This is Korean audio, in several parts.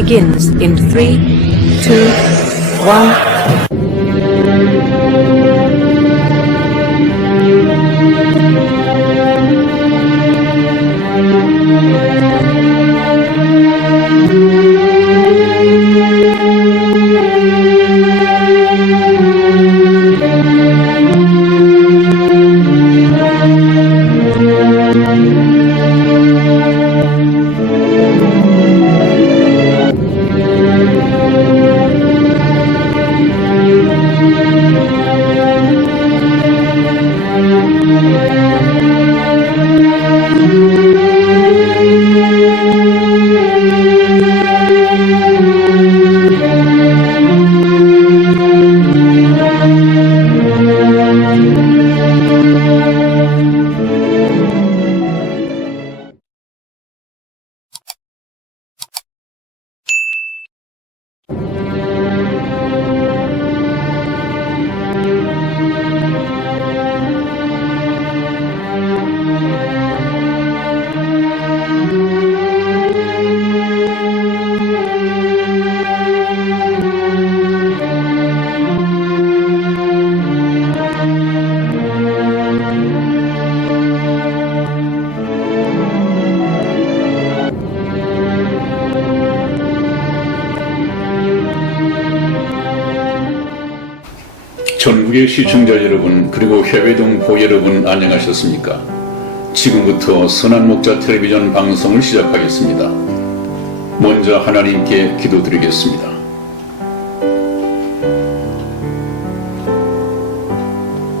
begins in 3, 2, 1. 전국의 시청자 여러분, 그리고 해외 동포 여러분, 안녕하셨습니까? 지금부터 선한 목자 텔레비전 방송을 시작하겠습니다. 먼저 하나님께 기도드리겠습니다.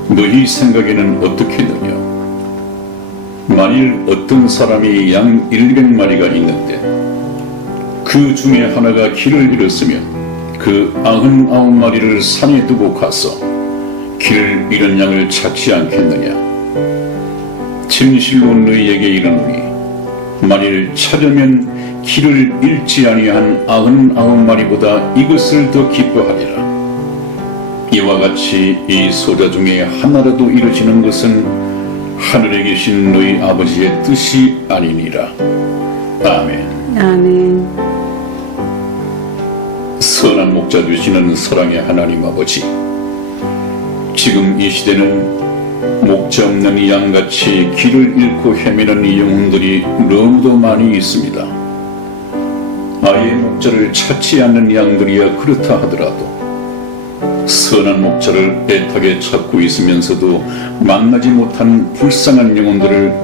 너희 생각에는 어떻겠느냐? 만일 어떤 사람이 양 100마리가 있는데 그 중에 하나가 길을 잃었으면 그 99마리를 산에 두고 가서 길을 잃은 양을 찾지 않겠느냐? 진실로 너희에게 이르노니 만일 찾으면 길을 잃지 아니한 99마리보다 이것을 더 기뻐하리라. 이와 같이 이 소자 중에 하나라도 이루어지는 것은 하늘에 계신 너희 아버지의 뜻이 아니니라. 아멘. 아멘. 선한 목자 되시는 사랑의 하나님 아버지, 지금 이 시대는 목자 없는 양같이 길을 잃고 헤매는 이 영혼들이 너무도 많이 있습니다. 아예 목자를 찾지 않는 양들이야 그렇다 하더라도 선한 목자를 애타게 찾고 있으면서도 만나지 못한 불쌍한 영혼들을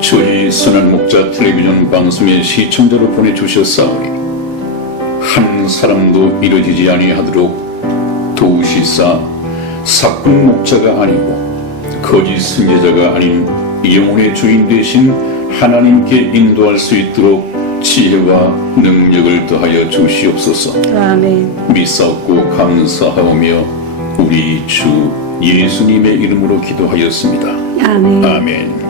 저희 선한 목자 텔레비전 방송의 시청자로 보내주셨사오니 한 사람도 이루어지지 아니하도록 도우시사 사꾼 목자가 아니고 거짓 선지자가 아닌 영혼의 주인 되신 하나님께 인도할 수 있도록 지혜와 능력을 더하여 주시옵소서. 아멘. 믿사옵고 감사하오며 우리 주 예수님의 이름으로 기도하였습니다. 아멘. 아멘.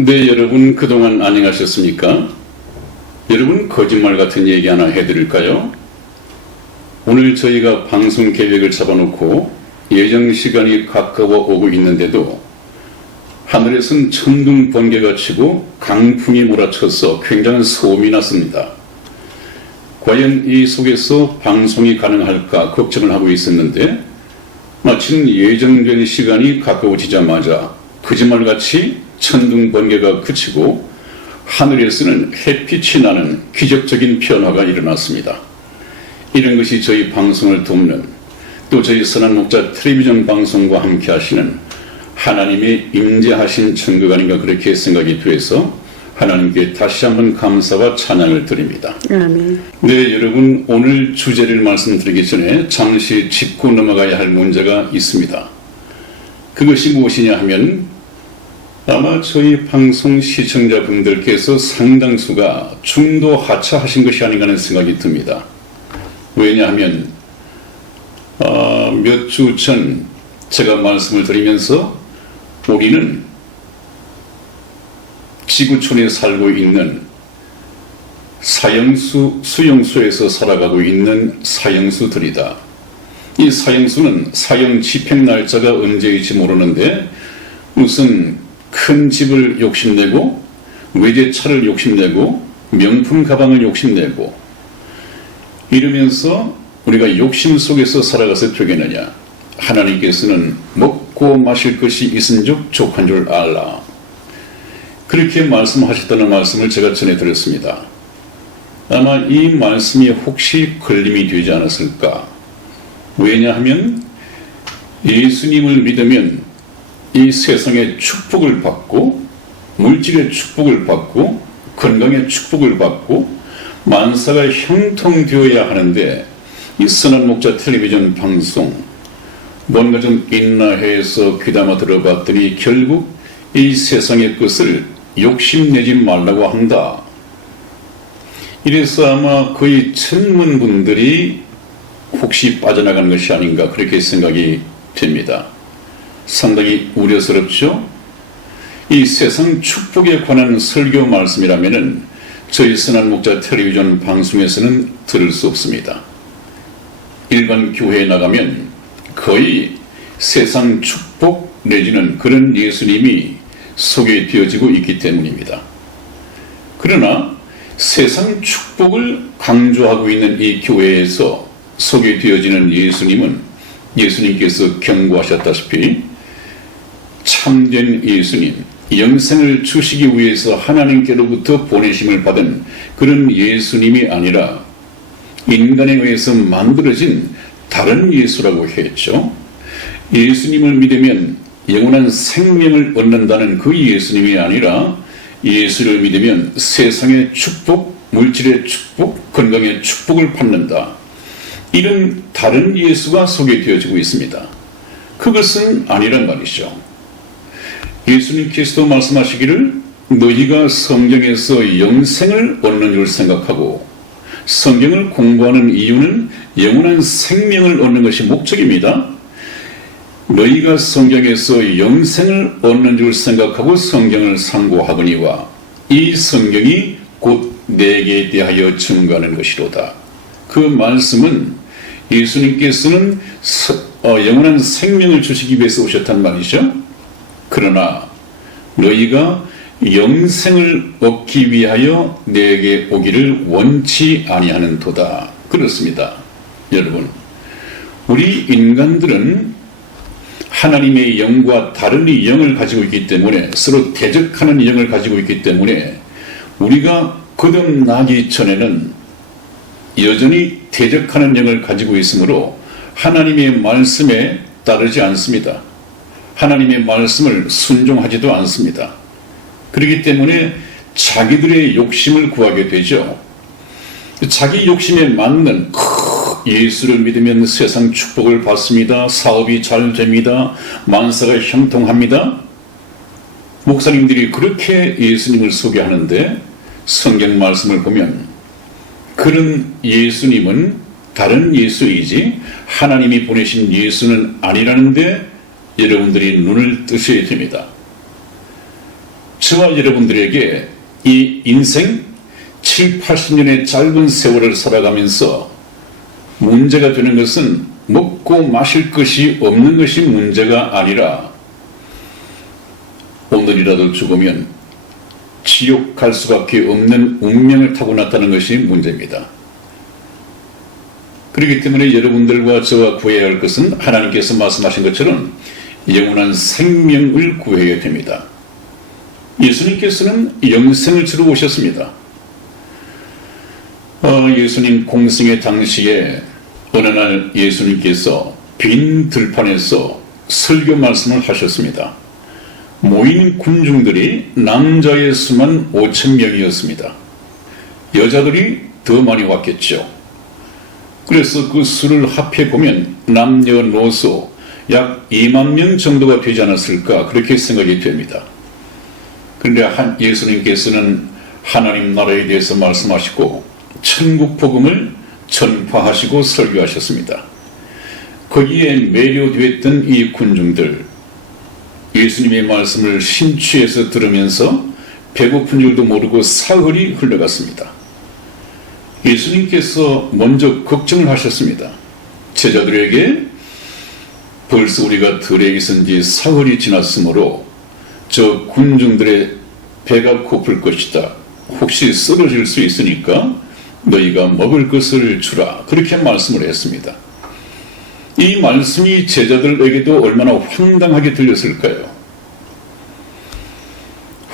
네, 여러분 그동안 안녕하셨습니까? 여러분 거짓말 같은 얘기 하나 해드릴까요? 오늘 저희가 방송 계획을 잡아놓고 예정 시간이 가까워 오고 있는데도 하늘에선 천둥 번개가 치고 강풍이 몰아쳐서 굉장한 소음이 났습니다. 과연 이 속에서 방송이 가능할까 걱정을 하고 있었는데 마침 예정된 시간이 가까워지자마자 거짓말같이 천둥 번개가 그치고 하늘에서는 햇빛이 나는 기적적인 변화가 일어났습니다. 이런 것이 저희 방송을 돕는, 또 저희 선한 목자 텔레비전 방송과 함께 하시는 하나님의 임재하신 천국 아닌가 그렇게 생각이 돼서 하나님께 다시 한번 감사와 찬양을 드립니다. 아멘. 네, 여러분, 오늘 주제를 말씀드리기 전에 잠시 짚고 넘어가야 할 문제가 있습니다. 그것이 무엇이냐 하면 아마 저희 방송 시청자분들께서 상당수가 중도 하차하신 것이 아닌가 하는 생각이 듭니다. 왜냐하면 몇 주 전 제가 말씀을 드리면서 우리는 지구촌에 살고 있는 수용소에서 살아가고 있는 사형수들이다. 이 사형수는 사형 집행 날짜가 언제일지 모르는데 우선 큰 집을 욕심내고 외제차를 욕심내고 명품 가방을 욕심내고 이러면서 우리가 욕심 속에서 살아가서 되겠느냐. 하나님께서는 먹고 마실 것이 있은즉 족한 줄 알라. 그렇게 말씀하셨다는 말씀을 제가 전해드렸습니다. 아마 이 말씀이 혹시 걸림이 되지 않았을까. 왜냐하면 예수님을 믿으면 이 세상의 축복을 받고 물질의 축복을 받고 건강의 축복을 받고 만사가 형통되어야 하는데 이 선한 목자 텔레비전 방송 뭔가 좀 있나 해서 귀담아 들어봤더니 결국 이 세상의 것을 욕심내지 말라고 한다. 이래서 아마 거의 천문 분들이 혹시 빠져나간 것이 아닌가 그렇게 생각이 됩니다. 상당히 우려스럽죠? 이 세상 축복에 관한 설교 말씀이라면은 저희 선한 목자 텔레비전 방송에서는 들을 수 없습니다. 일반 교회에 나가면 거의 세상 축복 내지는 그런 예수님이 소개되어지고 있기 때문입니다. 그러나 세상 축복을 강조하고 있는 이 교회에서 소개되어지는 예수님께서 경고하셨다시피 참된 예수님, 영생을 주시기 위해서 하나님께로부터 보내심을 받은 그런 예수님이 아니라 인간에 의해서 만들어진 다른 예수라고 했죠. 예수님을 믿으면 영원한 생명을 얻는다는 그 예수님이 아니라 예수를 믿으면 세상의 축복, 물질의 축복, 건강의 축복을 받는다. 이런 다른 예수가 소개되어지고 있습니다. 그것은 아니란 말이죠. 예수님께서도 말씀하시기를 너희가 성경에서 영생을 얻는 줄 생각하고 성경을 공부하는 이유는 영원한 생명을 얻는 것이 목적입니다. 너희가 성경에서 영생을 얻는 줄 생각하고 성경을 상고하거니와 이 성경이 곧 내게 대하여 증거하는 것이로다. 그 말씀은 예수님께서는 영원한 생명을 주시기 위해서 오셨단 말이죠. 그러나 너희가 영생을 얻기 위하여 내게 오기를 원치 아니하는 도다. 그렇습니다. 여러분, 우리 인간들은 하나님의 영과 다른 영을 가지고 있기 때문에 서로 대적하는 영을 가지고 있기 때문에 우리가 거듭나기 전에는 여전히 대적하는 영을 가지고 있으므로 하나님의 말씀에 따르지 않습니다. 하나님의 말씀을 순종하지도 않습니다. 그렇기 때문에 자기들의 욕심을 구하게 되죠. 자기 욕심에 맞는 예수를 믿으면 세상 축복을 받습니다. 사업이 잘 됩니다. 만사가 형통합니다. 목사님들이 그렇게 예수님을 소개하는데 성경 말씀을 보면 그런 예수님은 다른 예수이지 하나님이 보내신 예수는 아니라는데 여러분들이 눈을 뜨셔야 됩니다. 저와 여러분들에게 이 인생 7, 80년의 짧은 세월을 살아가면서 문제가 되는 것은 먹고 마실 것이 없는 것이 문제가 아니라 오늘이라도 죽으면 지옥 갈 수밖에 없는 운명을 타고났다는 것이 문제입니다. 그렇기 때문에 여러분들과 저와 구해야 할 것은 하나님께서 말씀하신 것처럼 영원한 생명을 구해야 됩니다. 예수님께서는 영생을 주러 오셨습니다. 예수님 공생의 당시에 어느 날 예수님께서 빈 들판에서 설교 말씀을 하셨습니다. 모인 군중들이 남자의 수만 5,000명이었습니다. 여자들이 더 많이 왔겠죠. 그래서 그 수를 합해보면 남녀노소 약 2만 명 정도가 되지 않았을까 그렇게 생각이 됩니다. 그런데 예수님께서는 하나님 나라에 대해서 말씀하시고 천국 복음을 전파하시고 설교하셨습니다. 거기에 매료되었던 이 군중들, 예수님의 말씀을 심취해서 들으면서 배고픈 줄도 모르고 사흘이 흘러갔습니다. 예수님께서 먼저 걱정을 하셨습니다. 제자들에게 벌써 우리가 들에 있은 지 사흘이 지났으므로 저 군중들의 배가 고플 것이다. 혹시 쓰러질 수 있으니까 너희가 먹을 것을 주라. 그렇게 말씀을 했습니다. 이 말씀이 제자들에게도 얼마나 황당하게 들렸을까요?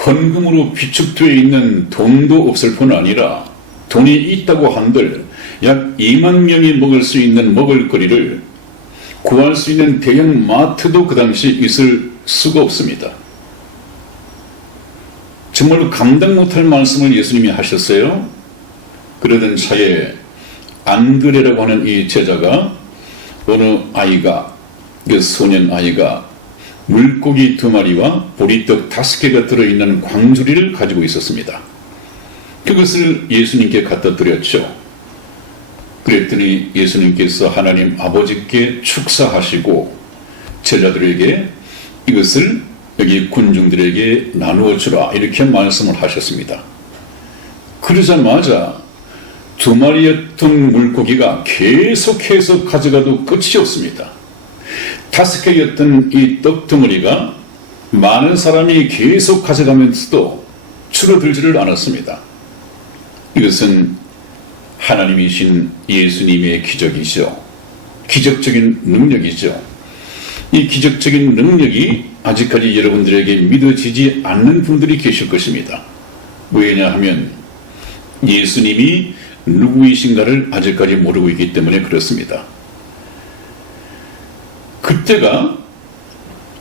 헌금으로 비축되어 있는 돈도 없을 뿐 아니라 돈이 있다고 한들 약 2만 명이 먹을 수 있는 먹을거리를 구할 수 있는 대형 마트도 그 당시 있을 수가 없습니다. 정말로 감당 못할 말씀을 예수님이 하셨어요. 그러던 차에 안드레라고 하는 이 제자가 어느 아이가, 그 소년 아이가 물고기 2마리와 보리떡 5개가 들어있는 광주리를 가지고 있었습니다. 그것을 예수님께 갖다 드렸죠. 그랬더니 예수님께서 하나님 아버지께 축사하시고 제자들에게 이것을 여기 군중들에게 나누어 주라 이렇게 말씀을 하셨습니다. 그러자마자 2마리였던 물고기가 계속해서 가져가도 끝이 없습니다. 5개였던 이 떡덩어리가 많은 사람이 계속 가져가면서도 줄어들지를 않았습니다. 이것은 하나님이신 예수님의 기적이죠. 기적적인 능력이죠. 이 기적적인 능력이 아직까지 여러분들에게 믿어지지 않는 분들이 계실 것입니다. 왜냐하면 예수님이 누구이신가를 아직까지 모르고 있기 때문에 그렇습니다. 그때가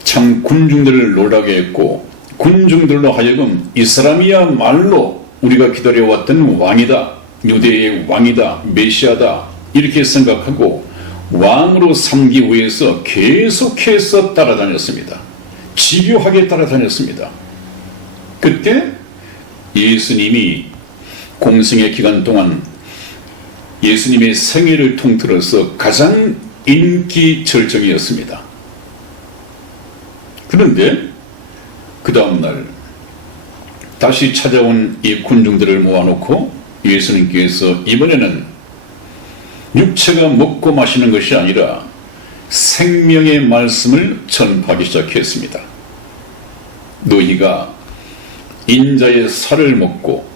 참 군중들을 놀라게 했고 군중들로 하여금 이 사람이야말로 우리가 기다려왔던 왕이다. 유대의 왕이다. 메시아다. 이렇게 생각하고 왕으로 삼기 위해서 계속해서 따라다녔습니다. 집요하게 따라다녔습니다. 그때 예수님이 공생의 기간 동안 예수님의 생애를 통틀어서 가장 인기 절정이었습니다. 그런데 그 다음날 다시 찾아온 이 군중들을 모아놓고 예수님께서 이번에는 육체가 먹고 마시는 것이 아니라 생명의 말씀을 전파하기 시작했습니다. 너희가 인자의 살을 먹고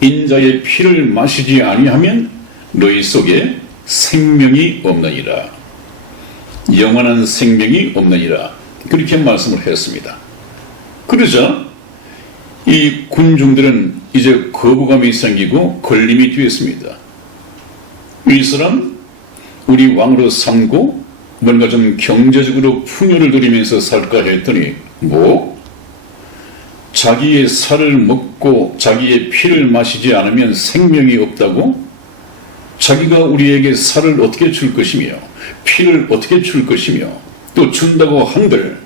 인자의 피를 마시지 아니하면 너희 속에 생명이 없느니라. 영원한 생명이 없느니라. 그렇게 말씀을 했습니다. 그러자 이 군중들은 이제 거부감이 생기고 걸림이 되었습니다. 이 사람 우리 왕으로 삼고 뭔가 좀 경제적으로 풍요를 누리면서 살까 했더니 자기의 살을 먹고 자기의 피를 마시지 않으면 생명이 없다고? 자기가 우리에게 살을 어떻게 줄 것이며 피를 어떻게 줄 것이며 또 준다고 한들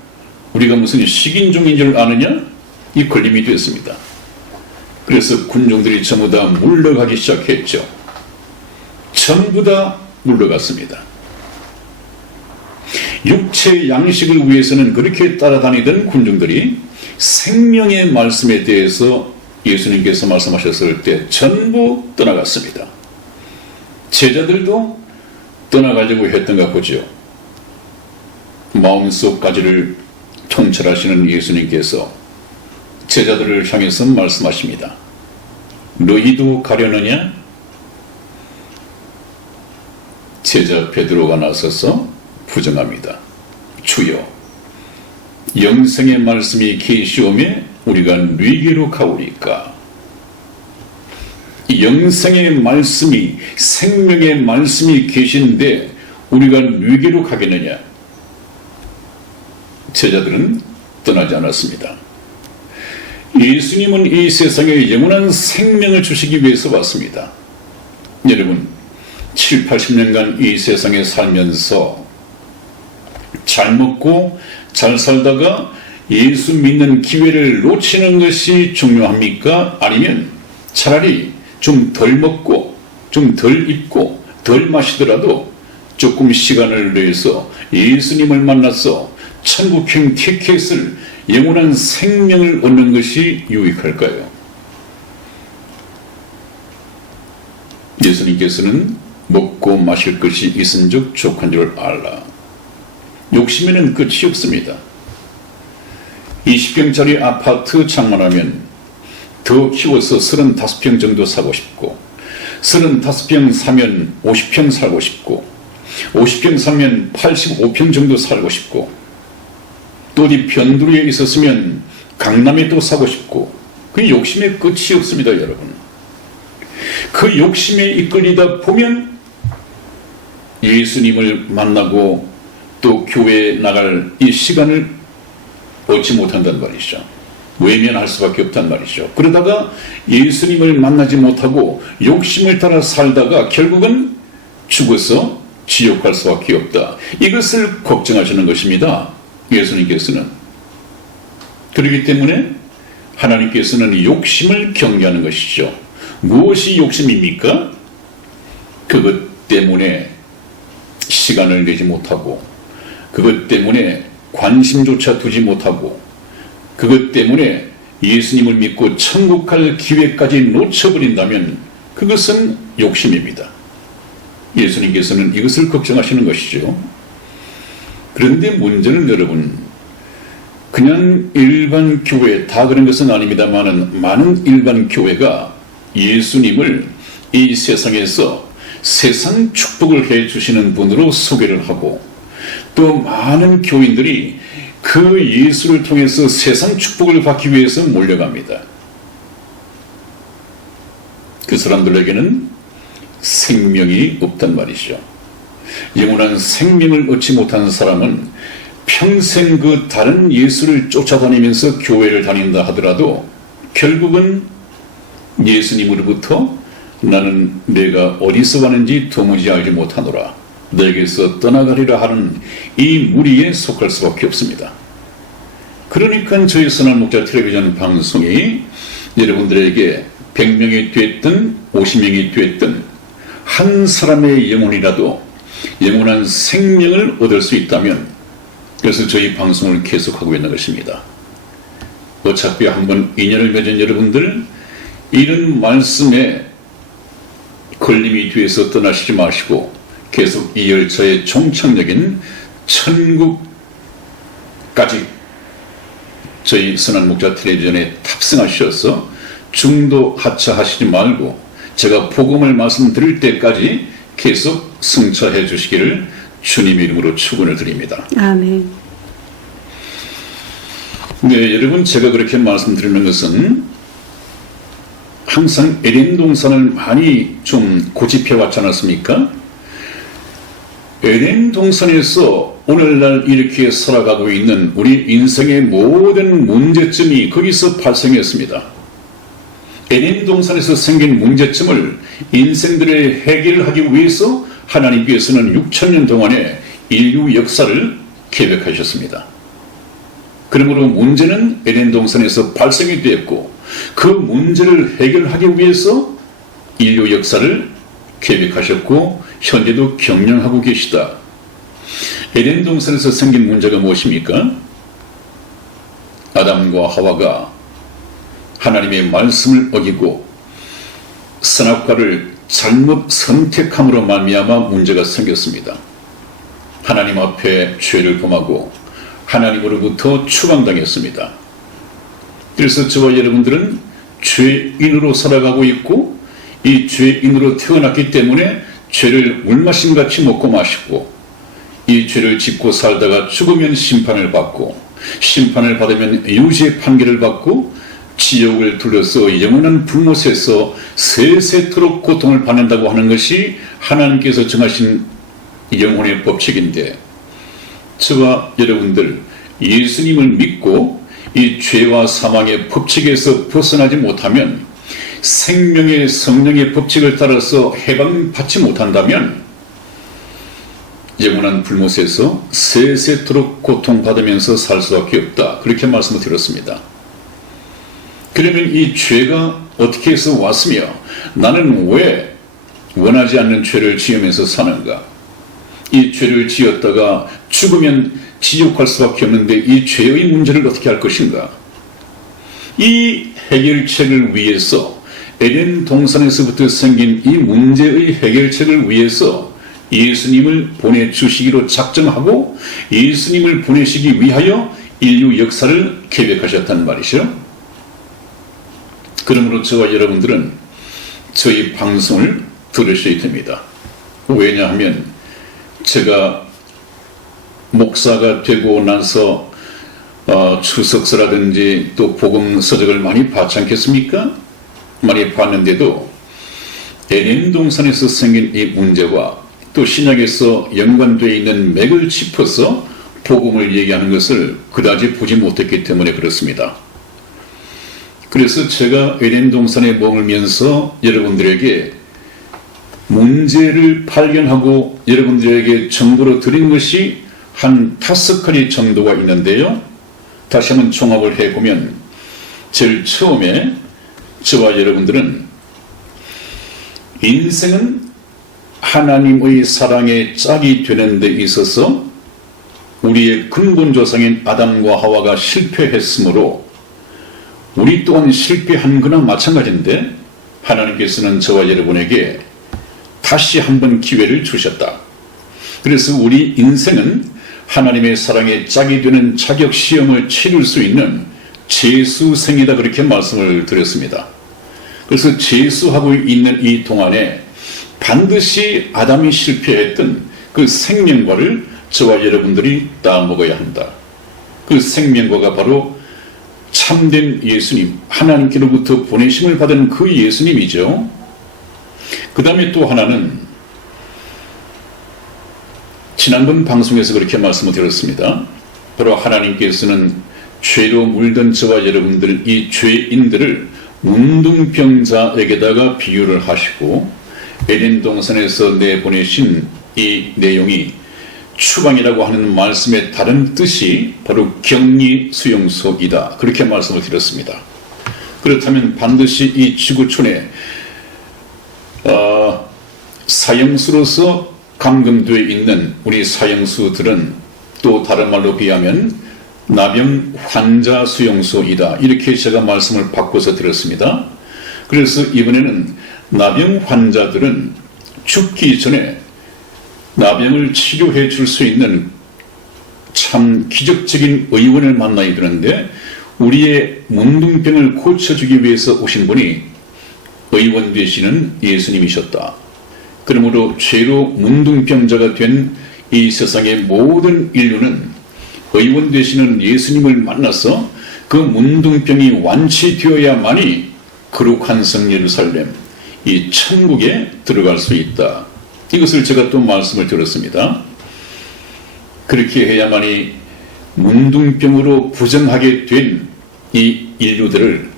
우리가 무슨 식인종인 줄 아느냐? 이 걸림이 되었습니다. 그래서 군중들이 전부 다 물러가기 시작했죠. 전부 다 물러갔습니다. 육체의 양식을 위해서는 그렇게 따라다니던 군중들이 생명의 말씀에 대해서 예수님께서 말씀하셨을 때 전부 떠나갔습니다. 제자들도 떠나가려고 했던가 보죠. 마음속까지를 통찰하시는 예수님께서 제자들을 향해서 말씀하십니다. 너희도 가려느냐? 제자 베드로가 나서서 부정합니다. 주여, 영생의 말씀이 계시오매 우리가 네게로 가오리까? 영생의 말씀이 생명의 말씀이 계신데 우리가 네게로 가겠느냐? 제자들은 떠나지 않았습니다. 예수님은 이 세상에 영원한 생명을 주시기 위해서 왔습니다. 여러분, 7, 80년간 이 세상에 살면서 잘 먹고 잘 살다가 예수 믿는 기회를 놓치는 것이 중요합니까? 아니면 차라리 좀 덜 먹고 좀 덜 입고 덜 마시더라도 조금 시간을 내서 예수님을 만나서 천국행 티켓을 영원한 생명을 얻는 것이 유익할까요? 예수님께서는 먹고 마실 것이 있은즉 족한 줄 알라. 욕심에는 끝이 없습니다. 20평짜리 아파트 장만하면 더 키워서 35평 정도 사고 싶고, 35평 사면 50평 살고 싶고, 50평 사면 85평 정도 살고 싶고, 또 어디 변두리에 있었으면 강남에 또 사고 싶고, 그 욕심에 끝이 없습니다, 여러분. 그 욕심에 이끌리다 보면 예수님을 만나고 또 교회에 나갈 이 시간을 얻지 못한단 말이죠. 외면할 수밖에 없단 말이죠. 그러다가 예수님을 만나지 못하고 욕심을 따라 살다가 결국은 죽어서 지옥 갈 수밖에 없다. 이것을 걱정하시는 것입니다. 예수님께서는. 그렇기 때문에 하나님께서는 욕심을 경계하는 것이죠. 무엇이 욕심입니까? 그것 때문에 시간을 내지 못하고, 그것 때문에 관심조차 두지 못하고, 그것 때문에 예수님을 믿고 천국 갈 기회까지 놓쳐버린다면 그것은 욕심입니다. 예수님께서는 이것을 걱정하시는 것이죠. 그런데 문제는 여러분, 그냥 일반 교회 다 그런 것은 아닙니다만은 많은 일반 교회가 예수님을 이 세상에서 세상 축복을 해 주시는 분으로 소개를 하고, 또 많은 교인들이 그 예수를 통해서 세상 축복을 받기 위해서 몰려갑니다. 그 사람들에게는 생명이 없단 말이죠. 영원한 생명을 얻지 못한 사람은 평생 그 다른 예수를 쫓아다니면서 교회를 다닌다 하더라도 결국은 예수님으로부터 나는 내가 어디서 왔는지 도무지 알지 못하노라, 내게서 떠나가리라 하는 이 무리에 속할 수밖에 없습니다. 그러니까 저희 선한 목자 텔레비전 방송이 여러분들에게 100명이 됐든 50명이 됐든 한 사람의 영혼이라도 영원한 생명을 얻을 수 있다면, 그래서 저희 방송을 계속하고 있는 것입니다. 어차피 한번 인연을 맺은 여러분들, 이런 말씀에 걸림이 뒤에서 떠나시지 마시고 계속 이 열차의 종착역인 천국까지 저희 선한 목자 텔레비전에 탑승하셔서 중도 하차하시지 말고 제가 복음을 말씀드릴 때까지 계속 승차해 주시기를 주님 이름으로 축원을 드립니다. 아멘. 네, 여러분, 제가 그렇게 말씀드리는 것은 항상 에덴 동산을 많이 좀 고집해 왔지 않았습니까? 에덴 동산에서 오늘날 이렇게 살아가고 있는 우리 인생의 모든 문제점이 거기서 발생했습니다. 에덴 동산에서 생긴 문제점을 인생들의 해결을 하기 위해서 하나님께서는 6,000년 동안의 인류 역사를 계획하셨습니다. 그러므로 문제는 에덴 동산에서 발생이 되었고, 그 문제를 해결하기 위해서 인류 역사를 계획하셨고 현재도 경영하고 계시다. 에덴 동산에서 생긴 문제가 무엇입니까? 아담과 하와가 하나님의 말씀을 어기고 선악과를 잘못 선택함으로 말미암아 문제가 생겼습니다. 하나님 앞에 죄를 범하고 하나님으로부터 추방당했습니다. 그래서 저와 여러분들은 죄인으로 살아가고 있고, 이 죄인으로 태어났기 때문에 죄를 물마심같이 먹고 마시고, 이 죄를 짓고 살다가 죽으면 심판을 받고, 심판을 받으면 유죄 판결을 받고, 지옥을 둘러서 영원한 불못에서 세세토록 고통을 받는다고 하는 것이 하나님께서 정하신 영혼의 법칙인데, 저와 여러분들 예수님을 믿고 이 죄와 사망의 법칙에서 벗어나지 못하면, 생명의 성령의 법칙을 따라서 해방받지 못한다면 영원한 불못에서 세세토록 고통받으면서 살 수밖에 없다. 그렇게 말씀을 드렸습니다. 그러면 이 죄가 어떻게 해서 왔으며 나는 왜 원하지 않는 죄를 지으면서 사는가? 이 죄를 지었다가 죽으면 지옥할 수밖에 없는데 이 죄의 문제를 어떻게 할 것인가? 이 해결책을 위해서, 에덴 동산에서부터 생긴 이 문제의 해결책을 위해서 예수님을 보내주시기로 작정하고 예수님을 보내시기 위하여 인류 역사를 계획하셨단 말이죠. 그러므로 저와 여러분들은 저희 방송을 들으셔야 됩니다. 왜냐하면 제가 목사가 되고 나서 추석서라든지 또 복음 서적을 많이 봤지 않겠습니까? 많이 봤는데도 에덴 동산에서 생긴 이 문제와 또 신약에서 연관되어 있는 맥을 짚어서 복음을 얘기하는 것을 그다지 보지 못했기 때문에 그렇습니다. 그래서 제가 에덴 동산에 머물면서 여러분들에게 문제를 발견하고 여러분들에게 정보로 드린 것이 한 5가지 정도가 있는데요. 다시 한번 종합을 해보면, 제일 처음에 저와 여러분들은 인생은 하나님의 사랑의 짝이 되는 데 있어서 우리의 근본 조상인 아담과 하와가 실패했으므로 우리 또한 실패한 거나 마찬가지인데, 하나님께서는 저와 여러분에게 다시 한번 기회를 주셨다. 그래서 우리 인생은 하나님의 사랑의 짝이 되는 자격 시험을 치를 수 있는 재수생이다, 그렇게 말씀을 드렸습니다. 그래서 재수하고 있는 이 동안에 반드시 아담이 실패했던 그 생명과를 저와 여러분들이 따먹어야 한다. 그 생명과가 바로 참된 예수님, 하나님께로부터 보내심을 받은 그 예수님이죠. 그 다음에 또 하나는, 지난번 방송에서 그렇게 말씀을 드렸습니다. 바로 하나님께서는 죄로 물든 저와 여러분들, 이 죄인들을 문둥병자에게다가 비유를 하시고 에덴 동산에서 내보내신 이 내용이 추방이라고 하는 말씀의 다른 뜻이 바로 격리 수용소이다, 그렇게 말씀을 드렸습니다. 그렇다면 반드시 이 지구촌에 사형수로서 감금되어 있는 우리 사형수들은 또 다른 말로 비하면 나병 환자 수용소이다, 이렇게 제가 말씀을 바꿔서 드렸습니다. 그래서 이번에는 나병 환자들은 죽기 전에 나병을 치료해 줄 수 있는 참 기적적인 의원을 만나야 되는데, 우리의 문둥병을 고쳐주기 위해서 오신 분이 의원 되시는 예수님이셨다. 그러므로 죄로 문둥병자가 된 이 세상의 모든 인류는 의원 되시는 예수님을 만나서 그 문둥병이 완치되어야만이 거룩한 성 예루살렘, 이 천국에 들어갈 수 있다. 이것을 제가 또 말씀을 드렸습니다. 그렇게 해야만이 문둥병으로 부정하게 된 이 인류들을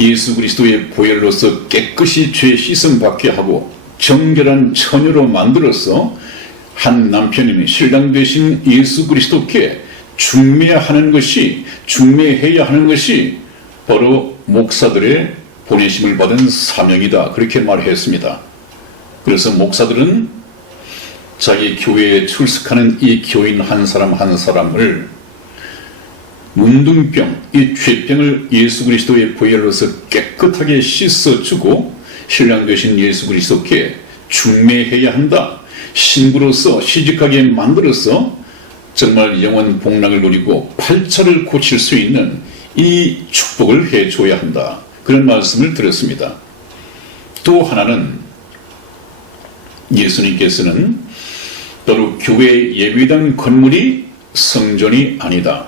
예수 그리스도의 보혈로서 깨끗이 죄 씻음 받게 하고 정결한 처녀로 만들어서 한 남편이니 신랑 되신 예수 그리스도께 중매해야 하는 것이 바로 목사들의 보내심을 받은 사명이다, 그렇게 말했습니다. 그래서 목사들은 자기 교회에 출석하는 이 교인 한 사람 한 사람을 문둥병, 이 죄병을 예수 그리스도의 보혈로서 깨끗하게 씻어주고 신랑 되신 예수 그리스도께 중매해야 한다. 신부로서 시집가게 만들어서 정말 영원 복락을 누리고 팔자를 고칠 수 있는 이 축복을 해줘야 한다, 그런 말씀을 드렸습니다. 또 하나는, 예수님께서는 바로 교회 예배당 건물이 성전이 아니다.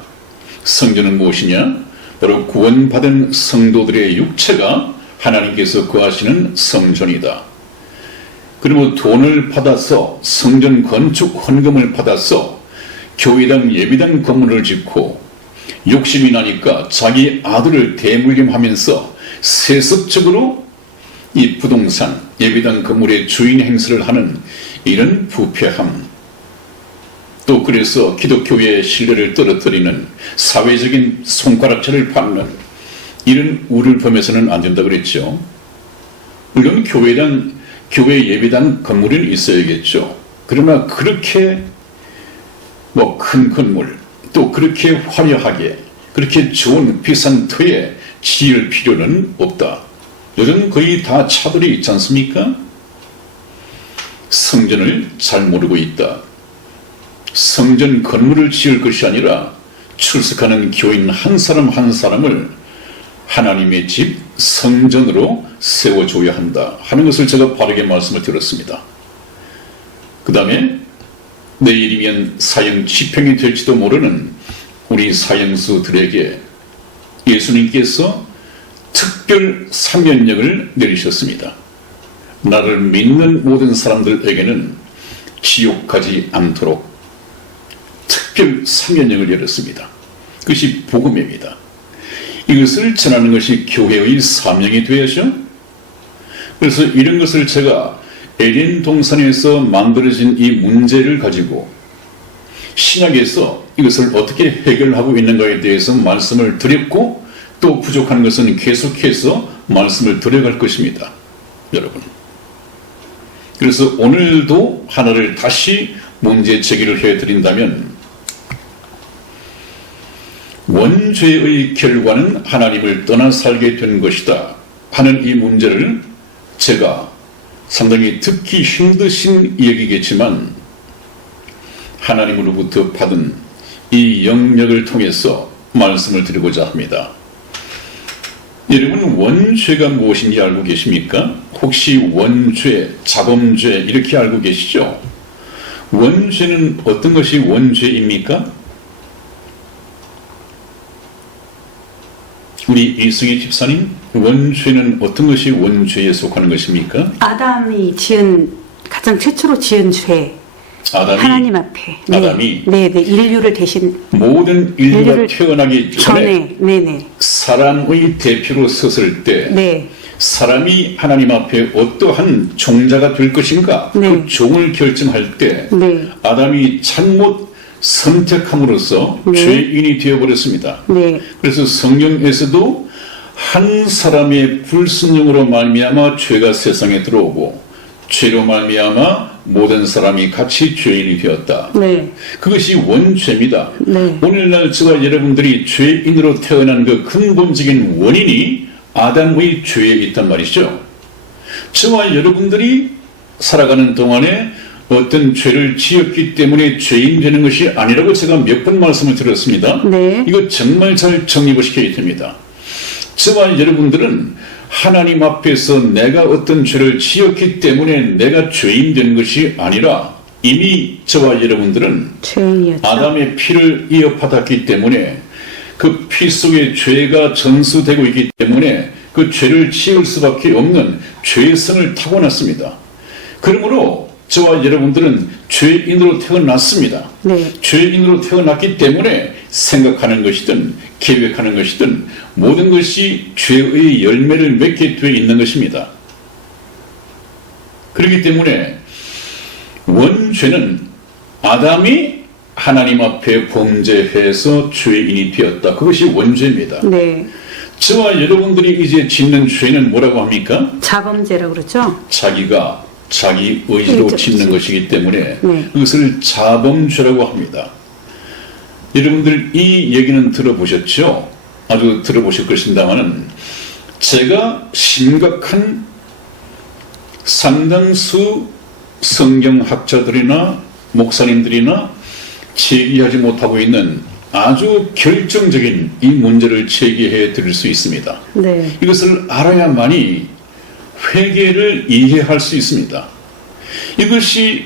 성전은 무엇이냐? 바로 구원받은 성도들의 육체가 하나님께서 거하시는 성전이다. 그리고 돈을 받아서 성전 건축 헌금을 받아서 교회당 예배당 건물을 짓고 욕심이 나니까 자기 아들을 대물림하면서 세습적으로 이 부동산, 예비당 건물의 주인 행세를 하는 이런 부패함, 또 그래서 기독교의 신뢰를 떨어뜨리는 사회적인 손가락질을 받는 이런 우를 범해서는 안 된다 그랬죠. 물론 교회 예배당 건물은 있어야겠죠. 그러나 그렇게 큰 건물, 또 그렇게 화려하게, 그렇게 좋은 비싼 터에 지을 필요는 없다. 요즘 거의 다 차들이 있지 않습니까? 성전을 잘 모르고 있다. 성전 건물을 지을 것이 아니라 출석하는 교인 한 사람 한 사람을 하나님의 집 성전으로 세워줘야 한다 하는 것을 제가 바르게 말씀을 드렸습니다. 그 다음에 내일이면 사형 집행이 될지도 모르는 우리 사형수들에게 예수님께서 특별 사면령을 내리셨습니다. 나를 믿는 모든 사람들에게는 지옥 가지 않도록 특별 사면령을 내렸습니다. 그것이 복음입니다. 이것을 전하는 것이 교회의 사명이 되어야죠. 그래서 이런 것을 제가 에덴 동산에서 만들어진 이 문제를 가지고 신약에서 이것을 어떻게 해결하고 있는가에 대해서 말씀을 드렸고, 또 부족한 것은 계속해서 말씀을 드려갈 것입니다. 여러분. 그래서 오늘도 하나를 다시 문제 제기를 해드린다면, 원죄의 결과는 하나님을 떠나 살게 된 것이다 하는 이 문제를 제가 상당히 듣기 힘드신 얘기겠지만 하나님으로부터 받은 이 영역을 통해서 말씀을 드리고자 합니다. 여러분, 원죄가 무엇인지 알고 계십니까? 혹시 원죄, 자범죄 이렇게 알고 계시죠? 원죄는 어떤 것이 원죄입니까? 우리 이승희 집사님, 원죄는 어떤 것이 원죄에 속하는 것입니까? 아담이 가장 최초로 지은 죄. 아담이, 하나님 앞에. 아담이 네, 인류를 대신 모든 인류가 태어나기 전에 네네. 사람의 대표로 섰을 때 네. 사람이 하나님 앞에 어떠한 종자가 될 것인가, 네. 그 종을 결정할 때 네. 아담이 잘못 선택함으로써 네. 죄인이 되어버렸습니다. 네. 그래서 성경에서도 한 사람의 불순종으로 말미암아 죄가 세상에 들어오고 죄로 말미암아 모든 사람이 같이 죄인이 되었다. 네. 그것이 원죄입니다. 네. 오늘날 저와 여러분들이 죄인으로 태어난 그 근본적인 원인이 아담의 죄에 있단 말이죠. 저와 여러분들이 살아가는 동안에 어떤 죄를 지었기 때문에 죄인 되는 것이 아니라고 제가 몇 번 말씀을 드렸습니다. 네. 이거 정말 잘 정립을 시켜야 됩니다. 저와 여러분들은 하나님 앞에서 내가 어떤 죄를 지었기 때문에 내가 죄인 된 것이 아니라 이미 저와 여러분들은 죄인이었죠. 아담의 피를 이어받았기 때문에 그 피 속에 죄가 전수되고 있기 때문에 그 죄를 지을 수밖에 없는 죄성을 타고났습니다. 그러므로 저와 여러분들은 죄인으로 태어났습니다. 네. 죄인으로 태어났기 때문에 생각하는 것이든 계획하는 것이든 모든 것이 죄의 열매를 맺게 되어 있는 것입니다. 그렇기 때문에 원죄는 아담이 하나님 앞에 범죄해서 죄인이 되었다. 그것이 원죄입니다. 네. 저와 여러분들이 이제 짓는 죄는 뭐라고 합니까? 자범죄라고 그러죠. 자기가 자기 의지로 의지로 짓는 것이기 때문에 네. 그것을 자범죄라고 합니다. 여러분들 이 얘기는 들어보셨죠? 아주 들어보실 것입니다만은 제가 심각한 상당수 성경학자들이나 목사님들이나 제기하지 못하고 있는 아주 결정적인 이 문제를 제기해 드릴 수 있습니다. 네. 이것을 알아야만이 회개를 이해할 수 있습니다. 이것이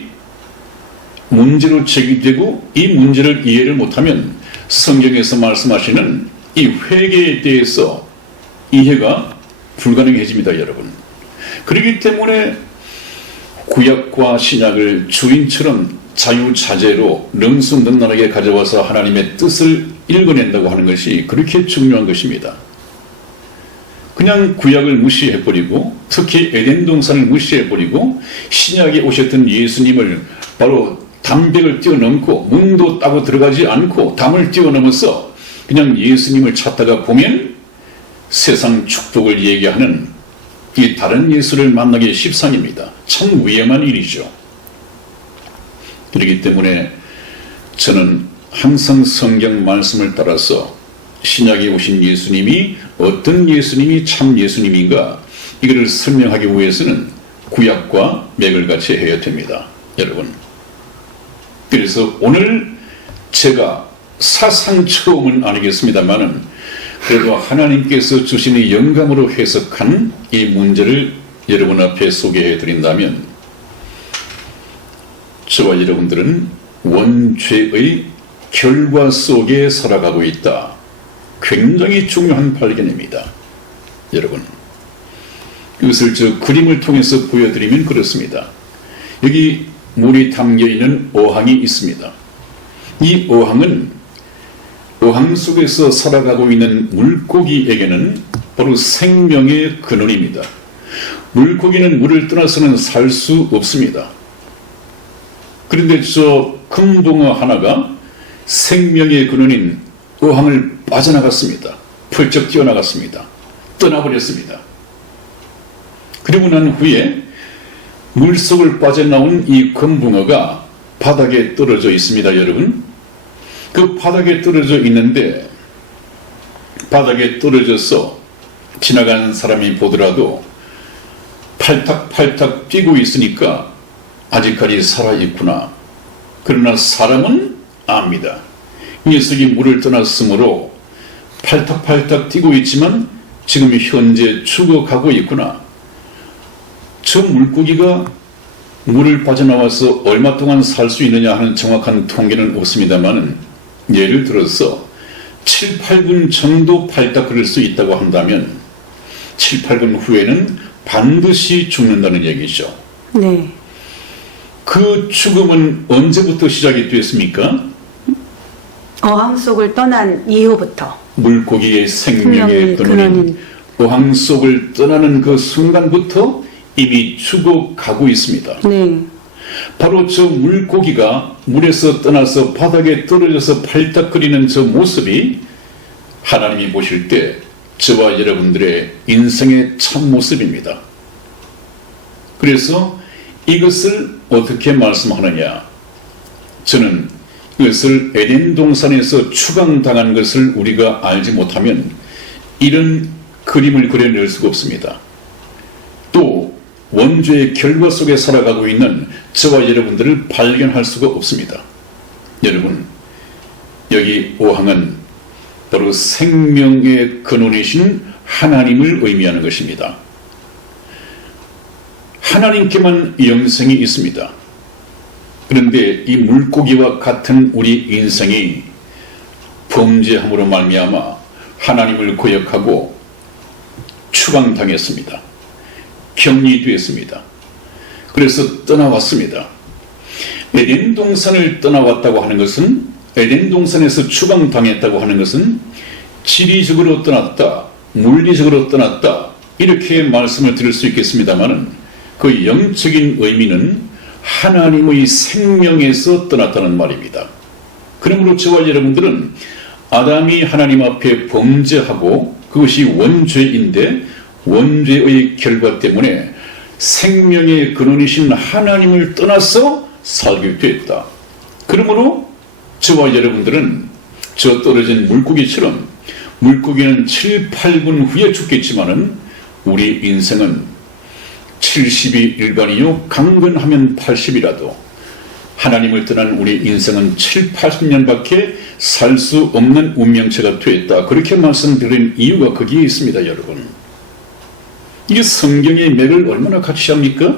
문제로 제기되고 이 문제를 이해를 못하면 성경에서 말씀하시는 이 회개에 대해서 이해가 불가능해집니다, 여러분. 그렇기 때문에 구약과 신약을 주인처럼 자유자재로 능수능란하게 가져와서 하나님의 뜻을 읽어낸다고 하는 것이 그렇게 중요한 것입니다. 그냥 구약을 무시해버리고 특히 에덴 동산을 무시해버리고 신약에 오셨던 예수님을 바로 담백을 뛰어넘고 문도 따고 들어가지 않고 담을 뛰어넘어서 그냥 예수님을 찾다가 보면 세상 축복을 얘기하는 이 다른 예수를 만나기 십상입니다. 참 위험한 일이죠. 그렇기 때문에 저는 항상 성경 말씀을 따라서 신약에 오신 예수님이 어떤 예수님이 참 예수님인가 이거를 설명하기 위해서는 구약과 맥을 같이 해야 됩니다. 여러분. 그래서 오늘 제가 사상 처음은 아니겠습니다만은 그래도 하나님께서 주시는 영감으로 해석한 이 문제를 여러분 앞에 소개해 드린다면 저와 여러분들은 원죄의 결과 속에 살아가고 있다. 굉장히 중요한 발견입니다. 여러분. 이것을 저 그림을 통해서 보여드리면 그렇습니다. 여기 물이 담겨있는 어항이 있습니다. 이 어항은 어항 속에서 살아가고 있는 물고기에게는 바로 생명의 근원입니다. 물고기는 물을 떠나서는 살 수 없습니다. 그런데 저 큰 붕어 하나가 생명의 근원인 어항을 빠져나갔습니다. 펄쩍 뛰어나갔습니다. 떠나버렸습니다. 그리고 난 후에 물속을 빠져나온 이 금붕어가 바닥에 떨어져 있습니다. 여러분. 그 바닥에 떨어져 있는데 바닥에 떨어져서 지나가는 사람이 보더라도 팔딱팔딱 뛰고 있으니까 아직까지 살아있구나. 그러나 사람은 압니다. 이 녀석이 물을 떠났으므로 팔딱팔딱 뛰고 있지만 지금 현재 죽어가고 있구나. 저 물고기가 물을 빠져나와서 얼마 동안 살 수 있느냐 하는 정확한 통계는 없습니다만 예를 들어서 7, 8분 정도 팔딱거릴 수 있다고 한다면 7, 8분 후에는 반드시 죽는다는 얘기죠. 네. 그 죽음은 언제부터 시작이 됐습니까? 어항 속을 떠난 이후부터. 물고기의 생명의 근원인 어항 속을 떠나는 그 순간부터 이미 죽어가고 있습니다. 네. 바로 저 물고기가 물에서 떠나서 바닥에 떨어져서 팔딱거리는 저 모습이 하나님이 보실 때 저와 여러분들의 인생의 참 모습입니다. 그래서 이것을 어떻게 말씀하느냐? 저는 이것을 에덴 동산에서 추방당한 것을 우리가 알지 못하면 이런 그림을 그려낼 수가 없습니다. 또 원죄의 결과 속에 살아가고 있는 저와 여러분들을 발견할 수가 없습니다. 여러분, 여기 어항은 바로 생명의 근원이신 하나님을 의미하는 것입니다. 하나님께만 영생이 있습니다. 그런데 이 물고기와 같은 우리 인생이 범죄함으로 말미암아 하나님을 거역하고 추방당했습니다. 격리되었습니다. 그래서 떠나왔습니다. 에덴 동산을 떠나왔다고 하는 것은 에덴 동산에서 추방당했다고 하는 것은 지리적으로 떠났다, 물리적으로 떠났다 이렇게 말씀을 드릴 수 있겠습니다만 그 영적인 의미는 하나님의 생명에서 떠났다는 말입니다. 그러므로 저와 여러분들은 아담이 하나님 앞에 범죄하고 그것이 원죄인데 원죄의 결과 때문에 생명의 근원이신 하나님을 떠나서 살게 됐다. 그러므로 저와 여러분들은 저 떨어진 물고기처럼 물고기는 7, 8분 후에 죽겠지만은 우리 인생은 70이 일반이요 강건하면 80이라도 하나님을 떠난 우리 인생은 7, 80년밖에 살 수 없는 운명체가 되었다. 그렇게 말씀드린 이유가 거기에 있습니다. 여러분. 이게 성경의 맥을 얼마나 같이 합니까?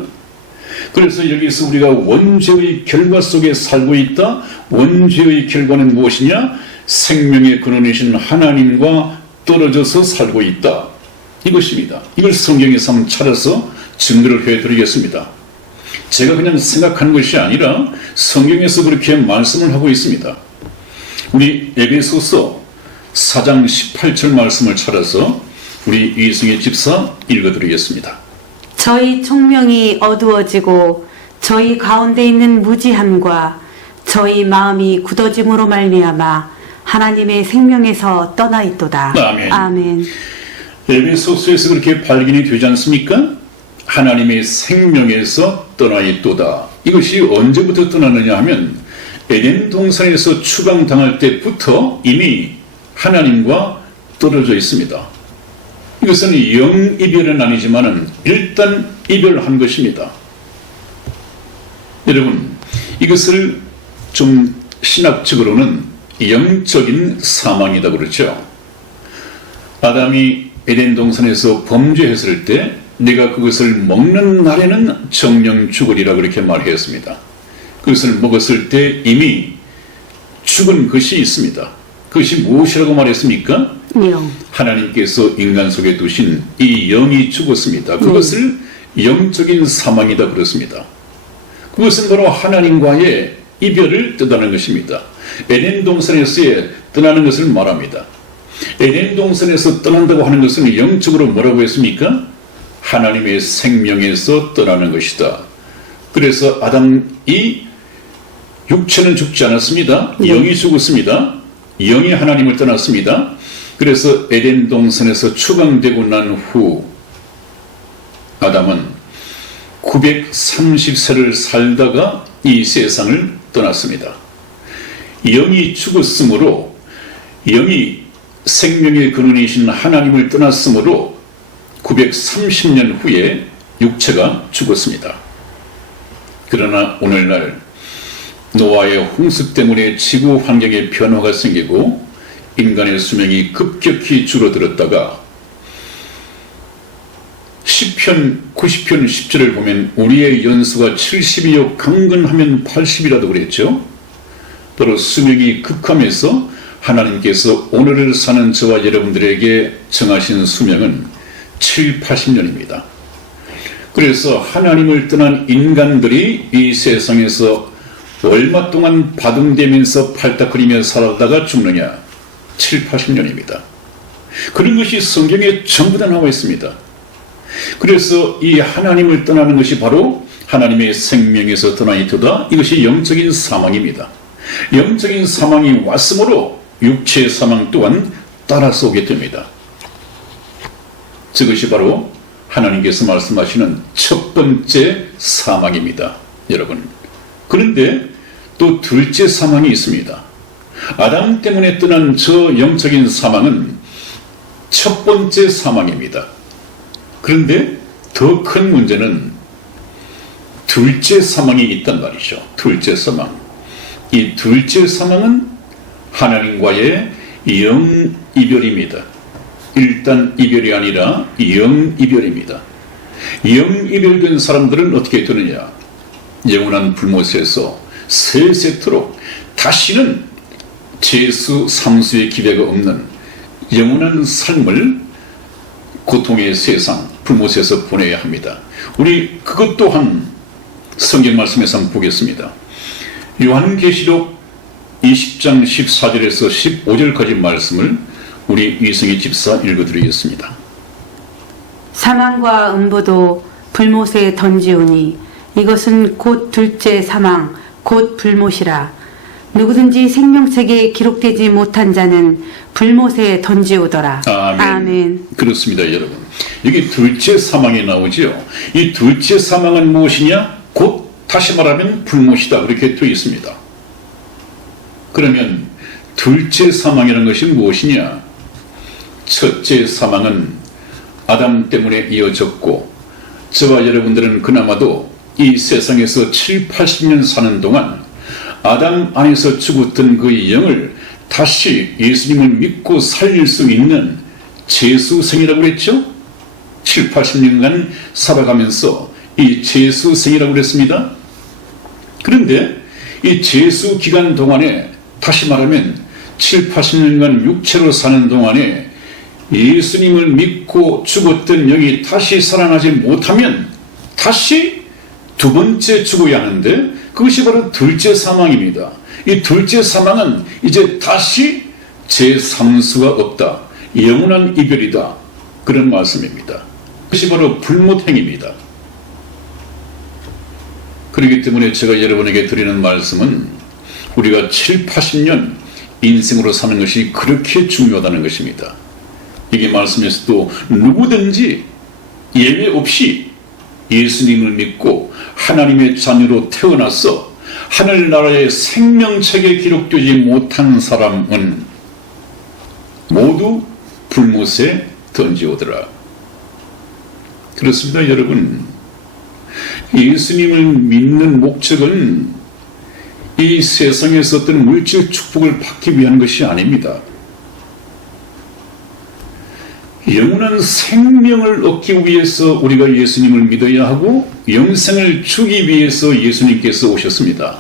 그래서 여기서 우리가 원죄의 결과 속에 살고 있다. 원죄의 결과는 무엇이냐? 생명의 근원이신 하나님과 떨어져서 살고 있다. 이것입니다. 이걸 성경에서 한번 찾아서 증거를 해드리겠습니다. 제가 그냥 생각하는 것이 아니라 성경에서 그렇게 말씀을 하고 있습니다. 우리 에베소서 4장 18절 말씀을 찾아서 우리 이승희 집사 읽어드리겠습니다. 저희 총명이 어두워지고 저희 가운데 있는 무지함과 저희 마음이 굳어짐으로 말미암아 하나님의 생명에서 떠나 있도다. 아멘. 아멘. 에베소서에서 그렇게 발견이 되지 않습니까? 하나님의 생명에서 떠나 있도다. 이것이 언제부터 떠나느냐 하면 에덴 동산에서 추방당할 때부터 이미 하나님과 떨어져 있습니다. 이것은 영 이별은 아니지만 일단 이별한 것입니다. 여러분, 이것을 좀 신학적으로는 영적인 사망이다 그렇죠. 아담이 에덴 동산에서 범죄했을 때 내가 그것을 먹는 날에는 정령 죽으리라 그렇게 말했습니다. 그것을 먹었을 때 이미 죽은 것이 있습니다. 그것이 무엇이라고 말했습니까? 영. 하나님께서 인간 속에 두신 이 영이 죽었습니다. 그것을 영적인 사망이다 그렇습니다. 그것은 바로 하나님과의 이별을 뜻하는 것입니다. 에덴 동산에서의 떠나는 것을 말합니다. 에덴 동산에서 떠난다고 하는 것은 영적으로 뭐라고 했습니까? 하나님의 생명에서 떠나는 것이다. 그래서 아담이 육체는 죽지 않았습니다. 영이 죽었습니다. 영이 하나님을 떠났습니다. 그래서 에덴 동산에서 추방되고 난 후 아담은 930세를 살다가 이 세상을 떠났습니다. 영이 죽었으므로 영이 생명의 근원이신 하나님을 떠났으므로 930년 후에 육체가 죽었습니다. 그러나 오늘날 노아의 홍수 때문에 지구 환경에 변화가 생기고 인간의 수명이 급격히 줄어들었다가 시편 90편 10절을 보면 우리의 연수가 70이요 강건하면 80이라도 그랬죠. 바로 수명이 극함해서 하나님께서 오늘을 사는 저와 여러분들에게 정하신 수명은 7, 80년입니다. 그래서 하나님을 떠난 인간들이 이 세상에서 얼마 동안 바둥대면서 팔딱거리며 살다가 죽느냐? 7, 80년입니다. 그런 것이 성경에 전부 다 나와 있습니다. 그래서 이 하나님을 떠나는 것이 바로 하나님의 생명에서 떠나 있도다. 이것이 영적인 사망입니다. 영적인 사망이 왔으므로 육체의 사망 또한 따라서 오게 됩니다. 그것이 바로 하나님께서 말씀하시는 첫 번째 사망입니다. 여러분. 그런데 또 둘째 사망이 있습니다. 아담 때문에 떠난 저 영적인 사망은 첫 번째 사망입니다. 그런데 더 큰 문제는 둘째 사망이 있단 말이죠. 둘째 사망. 이 둘째 사망은 하나님과의 영 이별입니다. 일단 이별이 아니라 영 이별입니다. 영 이별된 사람들은 어떻게 되느냐? 영원한 불못에서 세세토록 다시는 재수 삼수의 기회가 없는 영원한 삶을 고통의 세상 불못에서 보내야 합니다. 우리 그것 또한 성경 말씀에서 한번 보겠습니다. 요한계시록 20장 14절에서 15절까지 말씀을 우리 이승희 집사 읽어드리겠습니다. 사망과 음부도 불못에 던지우니 이것은 곧 둘째 사망 곧 불못이라. 누구든지 생명책에 기록되지 못한 자는 불못에 던지우더라. 아멘. 아멘. 그렇습니다, 여러분. 여기 둘째 사망이 나오죠. 이 둘째 사망은 무엇이냐? 곧 다시 말하면 불못이다. 그렇게 되어 있습니다. 그러면 둘째 사망이라는 것이 무엇이냐? 첫째 사망은 아담 때문에 이어졌고 저와 여러분들은 그나마도 이 세상에서 7, 80년 사는 동안 아담 안에서 죽었던 그 영을 다시 예수님을 믿고 살릴 수 있는 재수생이라고 그랬죠? 7, 80년간 살아가면서 이 재수생이라고 그랬습니다. 그런데 이 재수 기간 동안에 다시 말하면 7, 80년간 육체로 사는 동안에 예수님을 믿고 죽었던 영이 다시 살아나지 못하면 다시 두 번째 죽어야 하는데 그것이 바로 둘째 사망입니다. 이 둘째 사망은 이제 다시 제3수가 없다. 영원한 이별이다. 그런 말씀입니다. 그것이 바로 불못행입니다. 그렇기 때문에 제가 여러분에게 드리는 말씀은 우리가 7, 80년 인생으로 사는 것이 그렇게 중요하다는 것입니다. 이게 말씀에서도 누구든지 예외 없이 예수님을 믿고 하나님의 자녀로 태어나서 하늘나라의 생명책에 기록되지 못한 사람은 모두 불못에 던지오더라. 그렇습니다, 여러분. 예수님을 믿는 목적은 이 세상에서 어떤 물질 축복을 받기 위한 것이 아닙니다. 영원한 생명을 얻기 위해서 우리가 예수님을 믿어야 하고 영생을 주기 위해서 예수님께서 오셨습니다.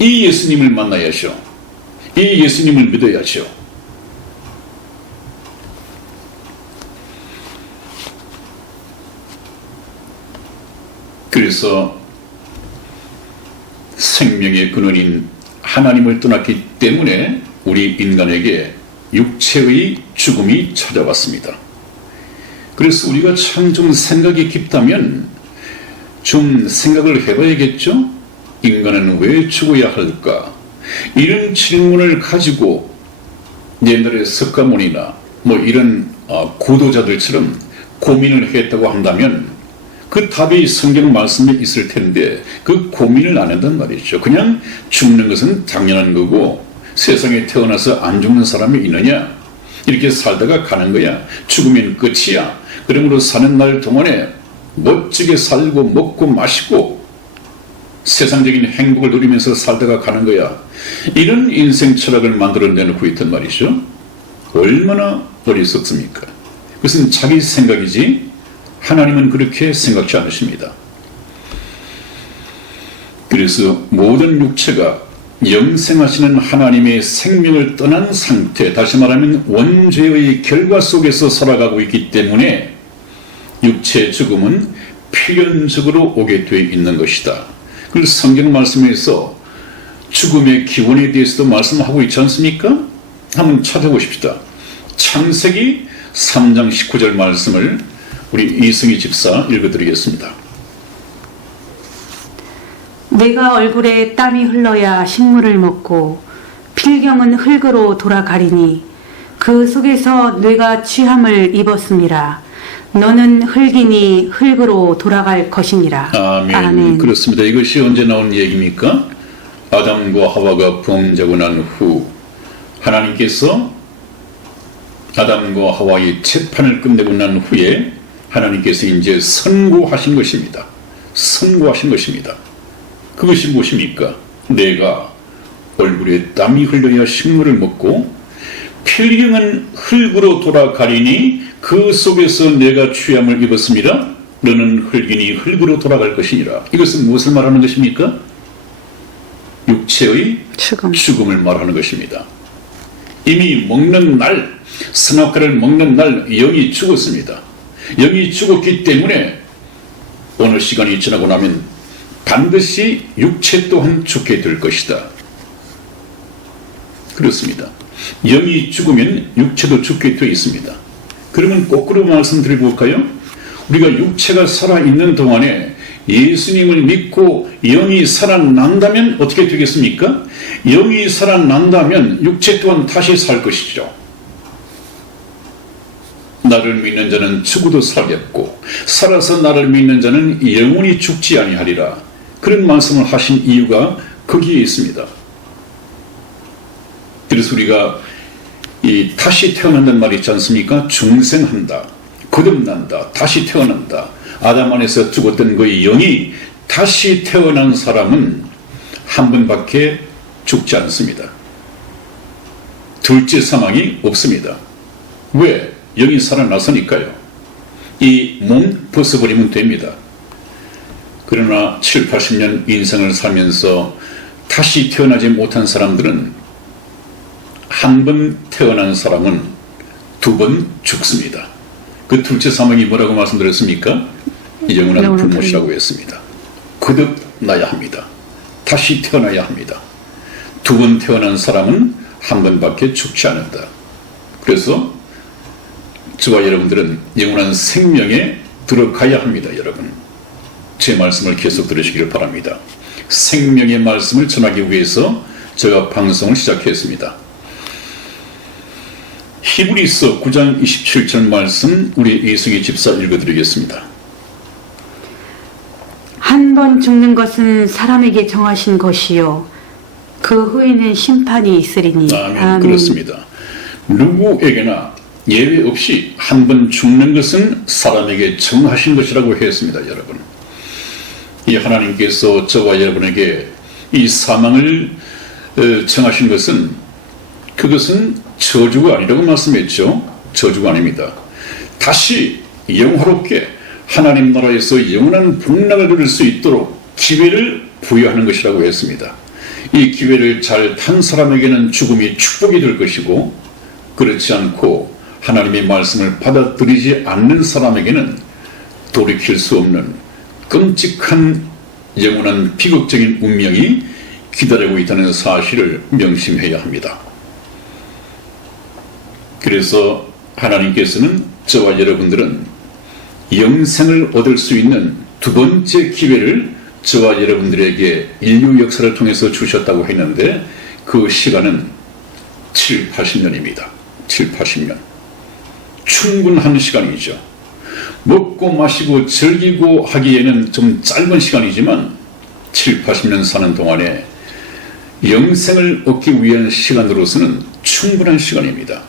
이 예수님을 만나야죠. 이 예수님을 믿어야죠. 그래서 생명의 근원인 하나님을 떠났기 때문에 우리 인간에게 육체의 죽음이 찾아왔습니다. 그래서 우리가 참 좀 생각이 깊다면 좀 생각을 해봐야겠죠? 인간은 왜 죽어야 할까? 이런 질문을 가지고 옛날에 석가모니나 이런 고도자들처럼 고민을 했다고 한다면 그 답이 성경 말씀에 있을 텐데 그 고민을 안 한단 말이죠. 그냥 죽는 것은 당연한 거고 세상에 태어나서 안 죽는 사람이 있느냐? 이렇게 살다가 가는 거야. 죽으면 끝이야. 그러므로 사는 날 동안에 멋지게 살고 먹고 마시고 세상적인 행복을 누리면서 살다가 가는 거야. 이런 인생 철학을 만들어내놓고 있단 말이죠. 얼마나 어리석습니까? 그것은 자기 생각이지 하나님은 그렇게 생각지 않으십니다. 그래서 모든 육체가 영생하시는 하나님의 생명을 떠난 상태, 다시 말하면 원죄의 결과 속에서 살아가고 있기 때문에 육체의 죽음은 필연적으로 오게 되어 있는 것이다. 그래서 성경 말씀에서 죽음의 기원에 대해서도 말씀하고 있지 않습니까? 한번 찾아보십시다. 창세기 3장 19절 말씀을 우리 이승희 집사 읽어드리겠습니다. 내가 얼굴에 땀이 흘러야 식물을 먹고 필경은 흙으로 돌아가리니 그 속에서 뇌가 취함을 입었음이라. 너는 흙이니 흙으로 돌아갈 것이니라. 아멘. 아멘. 그렇습니다. 이것이 언제 나온 얘기입니까? 아담과 하와가 범죄하고 난 후 하나님께서 아담과 하와의 재판을 끝내고 난 후에 하나님께서 이제 선고하신 것입니다. 선고하신 것입니다. 그것이 무엇입니까? 내가 얼굴에 땀이 흘려야 식물을 먹고 필경은 흙으로 돌아가리니 그 속에서 내가 취함을 입었습니다. 너는 흙이니 흙으로 돌아갈 것이니라. 이것은 무엇을 말하는 것입니까? 육체의 죽음을 말하는 것입니다. 이미 먹는 날, 선악과를 먹는 날 영이 죽었습니다. 영이 죽었기 때문에 어느 시간이 지나고 나면 반드시 육체 또한 죽게 될 것이다. 그렇습니다. 영이 죽으면 육체도 죽게 되어 있습니다. 그러면 거꾸로 말씀드려 볼까요? 우리가 육체가 살아있는 동안에 예수님을 믿고 영이 살아난다면 어떻게 되겠습니까? 영이 살아난다면 육체 또한 다시 살 것이죠. 나를 믿는 자는 죽어도 살겠고 살아서 나를 믿는 자는 영원히 죽지 아니하리라. 그런 말씀을 하신 이유가 거기에 있습니다. 그래서 우리가 이 다시 태어난다는 말이 있지 않습니까? 중생한다, 거듭난다, 다시 태어난다. 아담 안에서 죽었던 그의 영이 다시 태어난 사람은 한 번밖에 죽지 않습니다. 둘째 사망이 없습니다. 왜? 영이 살아났으니까요. 이 몸 벗어버리면 됩니다. 그러나 7, 80년 인생을 살면서 다시 태어나지 못한 사람들은 한 번 태어난 사람은 두 번 죽습니다. 그 둘째 사망이 뭐라고 말씀드렸습니까? 영원한 불못이라고 했습니다. 거듭나야 합니다. 다시 태어나야 합니다. 두 번 태어난 사람은 한 번밖에 죽지 않는다. 그래서 저와 여러분들은 영원한 생명에 들어가야 합니다. 여러분, 제 말씀을 계속 들으시기를 바랍니다. 생명의 말씀을 전하기 위해서 제가 방송을 시작했습니다. 히브리서 9장 27절 말씀 우리 이승희 집사 읽어드리겠습니다. 한 번 죽는 것은 사람에게 정하신 것이요 그 후에는 심판이 있으리니. 아멘. 그렇습니다. 누구에게나 예외 없이 한 번 죽는 것은 사람에게 정하신 것이라고 했습니다. 여러분, 이 하나님께서 저와 여러분에게 이 사망을 정하신 것은 그것은 저주가 아니라고 말씀했죠. 저주가 아닙니다. 다시 영화롭게 하나님 나라에서 영원한 복락을 누릴 수 있도록 기회를 부여하는 것이라고 했습니다. 이 기회를 잘 탄 사람에게는 죽음이 축복이 될 것이고, 그렇지 않고 하나님의 말씀을 받아들이지 않는 사람에게는 돌이킬 수 없는 끔찍한 영원한 비극적인 운명이 기다리고 있다는 사실을 명심해야 합니다. 그래서 하나님께서는 저와 여러분들은 영생을 얻을 수 있는 두 번째 기회를 저와 여러분들에게 인류 역사를 통해서 주셨다고 했는데, 그 시간은 7, 80년입니다. 7, 80년. 충분한 시간이죠. 먹고 마시고 즐기고 하기에는 좀 짧은 시간이지만 7, 80년 사는 동안에 영생을 얻기 위한 시간으로서는 충분한 시간입니다.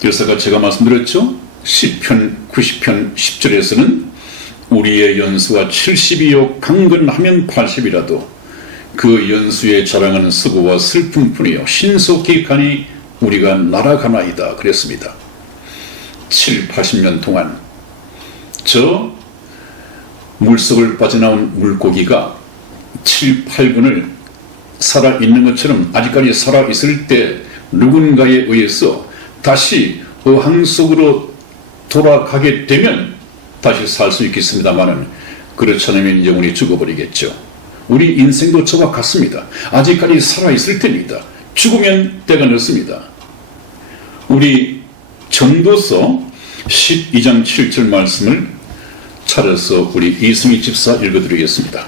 그래서 제가 말씀드렸죠. 시편 90편 10절에서는 우리의 연수가 70이요 강건하면 80이라도 그 연수의 자랑은 수고와 슬픔뿐이요 신속히 가니 우리가 날아가나이다 그랬습니다. 7, 80년 동안 저 물속을 빠져나온 물고기가 7, 8분을 살아있는 것처럼 아직까지 살아있을 때 누군가에 의해서 다시 어항 속으로 돌아가게 되면 다시 살 수 있겠습니다만은, 그렇지 않으면 영원히 죽어버리겠죠. 우리 인생도 저와 같습니다. 아직까지 살아있을 때입니다. 죽으면 때가 늦습니다. 우리 전도서 12장 7절 말씀을 차려서 우리 이승희 집사 읽어드리겠습니다.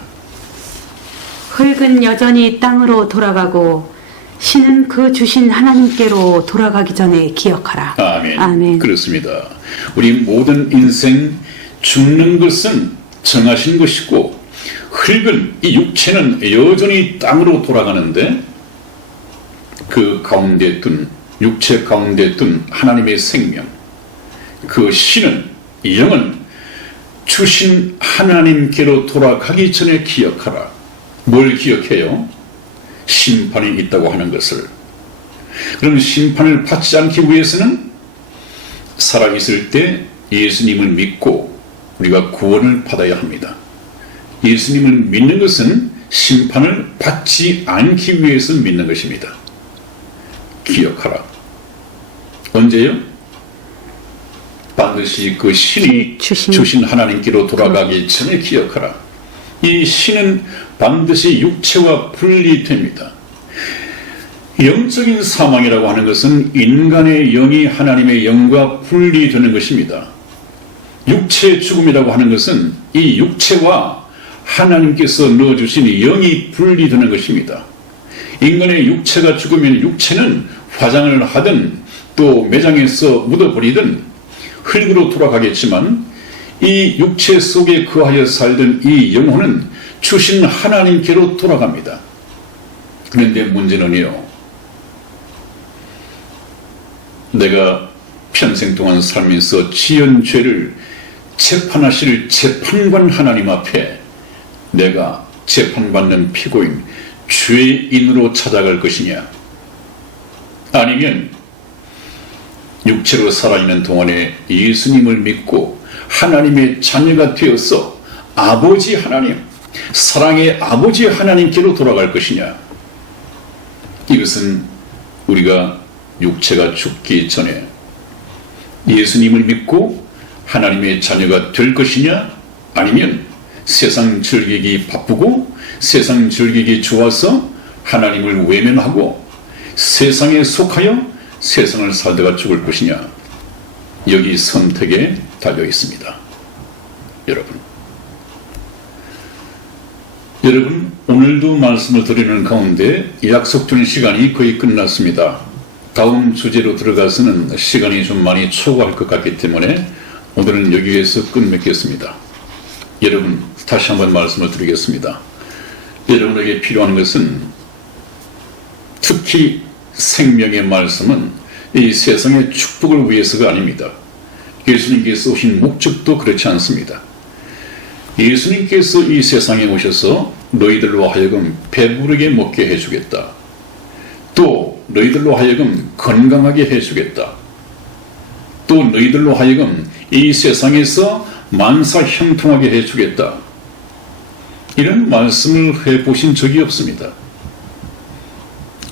흙은 여전히 땅으로 돌아가고 신은 그 주신 하나님께로 돌아가기 전에 기억하라. 아멘. 아멘. 그렇습니다. 우리 모든 인생 죽는 것은 정하신 것이고, 흙은, 이 육체는 여전히 땅으로 돌아가는데, 그 가운데 둔, 육체 가운데 둔 하나님의 생명, 그 신은, 영은 주신 하나님께로 돌아가기 전에 기억하라. 뭘 기억해요? 심판이 있다고 하는 것을. 그럼 심판을 받지 않기 위해서는 살아있을 때 예수님을 믿고 우리가 구원을 받아야 합니다. 예수님을 믿는 것은 심판을 받지 않기 위해서 믿는 것입니다. 기억하라. 언제요? 반드시 그 신이 주신 하나님께로 돌아가기 전에 기억하라. 이 신은 반드시 육체와 분리됩니다. 영적인 사망이라고 하는 것은 인간의 영이 하나님의 영과 분리되는 것입니다. 육체의 죽음이라고 하는 것은 이 육체와 하나님께서 넣어주신 영이 분리되는 것입니다. 인간의 육체가 죽으면 육체는 화장을 하든 또 매장에서 묻어버리든 흙으로 돌아가겠지만, 이 육체 속에 거하여 살던 이 영혼은 주신 하나님께로 돌아갑니다. 그런데 문제는요, 내가 평생 동안 살면서 지은 죄를 재판하실 재판관 하나님 앞에 내가 재판받는 피고인, 죄인으로 찾아갈 것이냐, 아니면 육체로 살아있는 동안에 예수님을 믿고 하나님의 자녀가 되어서 아버지 하나님, 사랑의 아버지 하나님께로 돌아갈 것이냐. 이것은 우리가 육체가 죽기 전에 예수님을 믿고 하나님의 자녀가 될 것이냐, 아니면 세상 즐기기 바쁘고 세상 즐기기 좋아서 하나님을 외면하고 세상에 속하여 세상을 살다가 죽을 것이냐, 여기 선택에 달려 있습니다. 여러분, 오늘도 말씀을 드리는 가운데 약속된 시간이 거의 끝났습니다. 다음 주제로 들어가서는 시간이 좀 많이 초과할 것 같기 때문에 오늘은 여기에서 끝맺겠습니다. 여러분, 다시 한번 말씀을 드리겠습니다. 여러분에게 필요한 것은, 특히 생명의 말씀은 이 세상의 축복을 위해서가 아닙니다. 예수님께서 오신 목적도 그렇지 않습니다. 예수님께서 이 세상에 오셔서 너희들로 하여금 배부르게 먹게 해주겠다. 또 너희들로 하여금 건강하게 해주겠다. 또 너희들로 하여금 이 세상에서 만사 형통하게 해주겠다. 이런 말씀을 해보신 적이 없습니다.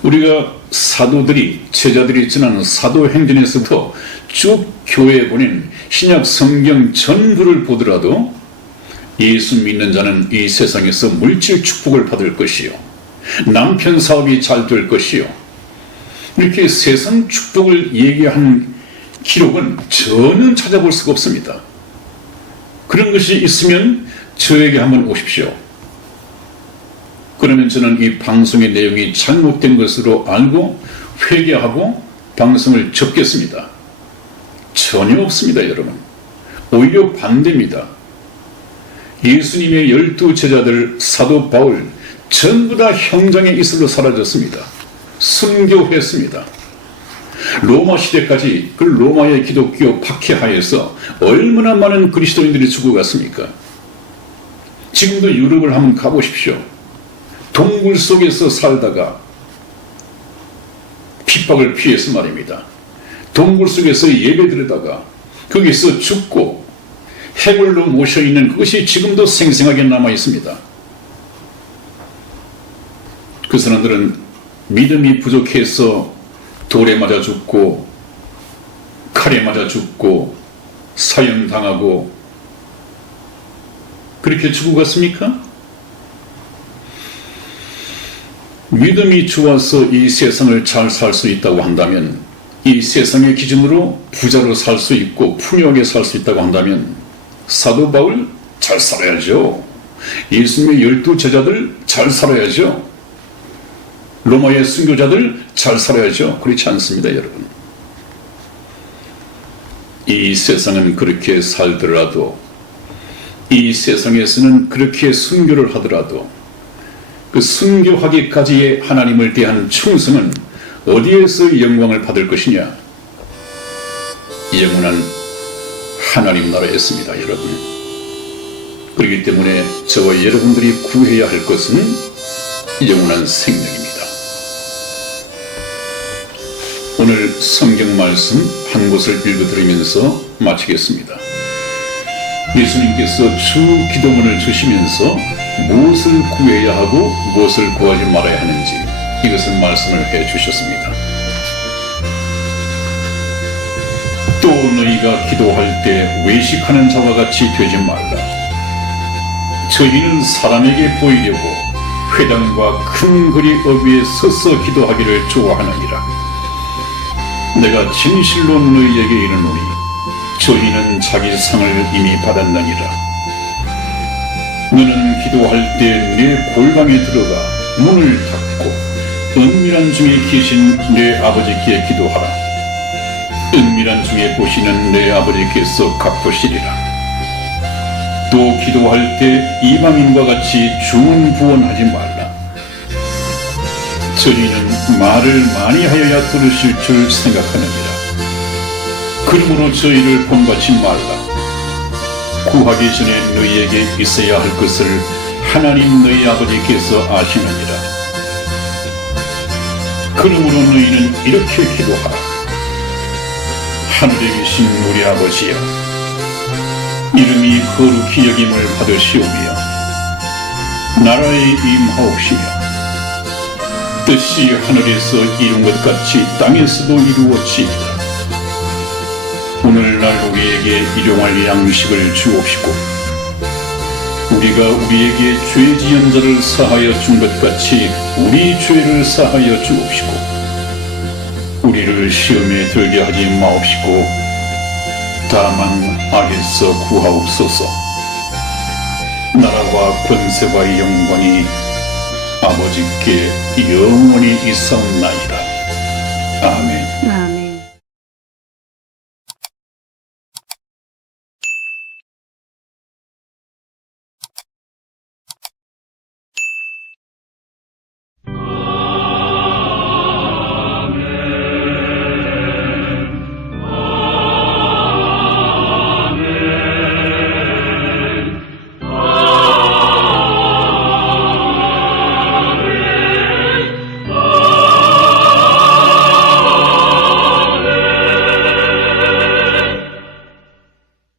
우리가 사도들이, 제자들이 지난 사도행전에서부터 쭉 교회에 보낸 신약 성경 전부를 보더라도 예수 믿는 자는 이 세상에서 물질 축복을 받을 것이요, 남편 사업이 잘 될 것이요, 이렇게 세상 축복을 얘기한 기록은 전혀 찾아볼 수가 없습니다. 그런 것이 있으면 저에게 한번 오십시오. 그러면 저는 이 방송의 내용이 잘못된 것으로 알고 회개하고 방송을 접겠습니다. 전혀 없습니다, 여러분. 오히려 반대입니다. 예수님의 12 제자들, 사도 바울 전부 다 형장의 이슬로 사라졌습니다. 순교했습니다. 로마 시대까지 그 로마의 기독교 박해하에서 얼마나 많은 그리스도인들이 죽어갔습니까? 지금도 유럽을 한번 가보십시오. 동굴 속에서 살다가 핍박을 피해서 말입니다. 동굴 속에서 예배드리다가 거기서 죽고 해골로 모셔있는 그것이 지금도 생생하게 남아있습니다. 그 사람들은 믿음이 부족해서 돌에 맞아 죽고 칼에 맞아 죽고 사형당하고 그렇게 죽어갔습니까? 믿음이 좋아서 이 세상을 잘 살 수 있다고 한다면, 이 세상의 기준으로 부자로 살 수 있고 풍요하게 살 수 있다고 한다면 사도 바울 잘 살아야죠. 예수님의 12 제자들 잘 살아야죠. 로마의 순교자들 잘 살아야죠. 그렇지 않습니다, 여러분. 이 세상은 그렇게 살더라도, 이 세상에서는 그렇게 순교를 하더라도 그 순교하기까지의 하나님을 대한 충성은 어디에서 영광을 받을 것이냐? 영원한 하나님 나라에 있습니다, 여러분. 그렇기 때문에 저와 여러분들이 구해야 할 것은 영원한 생명입니다. 오늘 성경 말씀 한 곳을 읽어드리면서 마치겠습니다. 예수님께서 주 기도문을 주시면서 무엇을 구해야 하고 무엇을 구하지 말아야 하는지 이것을 말씀을 해주셨습니다. 또 너희가 기도할 때 외식하는 자와 같이 되지 말라. 저희는 사람에게 보이려고 회당과 큰 거리 어귀에 서서 기도하기를 좋아하느니라. 내가 진실로 너희에게 이르노니 저희는 자기 상을 이미 받았느니라. 너는 기도할 때 내 골방에 들어가 문을 닫고 은밀한 중에 계신 내 아버지께 기도하라. 은밀한 중에 보시는 내 아버지께서 갚으시리라. 또 기도할 때 이방인과 같이 주문부언하지 말라. 저희는 말을 많이 하여야 들으실 줄 생각하느니라. 그러므로 저희를 본받지 말라. 구하기 전에 너희에게 있어야 할 것을 하나님 너희 아버지께서 아시느니라. 그러므로 너희는 이렇게 기도하라. 하늘에 계신 우리 아버지여, 이름이 거룩히 여김을 받으시오며 나라에 임하옵시며 뜻이 하늘에서 이룬 것 같이 땅에서도 이루어지이다. 오늘날 우리에게 일용할 양식을 주옵시고 우리가 우리에게 죄 지은 자를 사하여 준 것 같이 우리 죄를 사하여 주옵시고 우리를 시험에 들게 하지 마옵시고 다만 악에서 구하옵소서. 나라와 권세와 영광이 아버지께 영원히 있사옵나이다. 아멘.